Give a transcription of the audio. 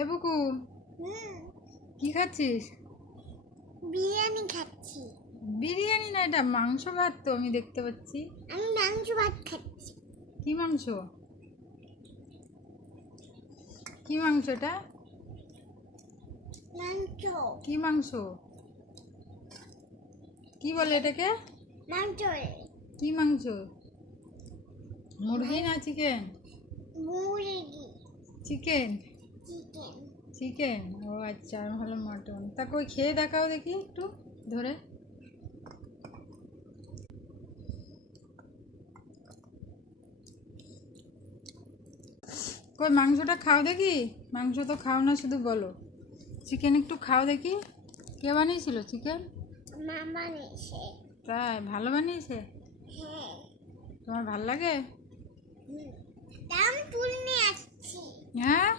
এ বুকু, হুম, কি খাচ্ছিস? বিরিয়ানি খাচ্ছি। বিরিয়ানি না, এটা মাংস ভাত তো আমি দেখতে পাচ্ছি। আমি মাংস ভাত খাচ্ছি। কি মাংস? কি মাংস এটা? মাংস কি মাংস? কি বলে এটাকে? মাংস কি মাংস? মুরগি না চিকেন? মুরগি চিকেন। চিকেন। চিকেন, ও আচ্ছা, আমি ভালো মটন। তা কই খেয়ে দেখাও দেখি একটু ধরে। কই মাংসটা খাও দেখি। মাংস তো খাও না, শুধু বলো। চিকেন একটু খাও দেখি। কে বানিয়েছিল চিকেন? মামা নেছে। তাই ভালো বানিয়েছে? হ্যাঁ। তোমার ভাল লাগে? হুম, তা আমি তুলে নিয়ে আসছি। হ্যাঁ,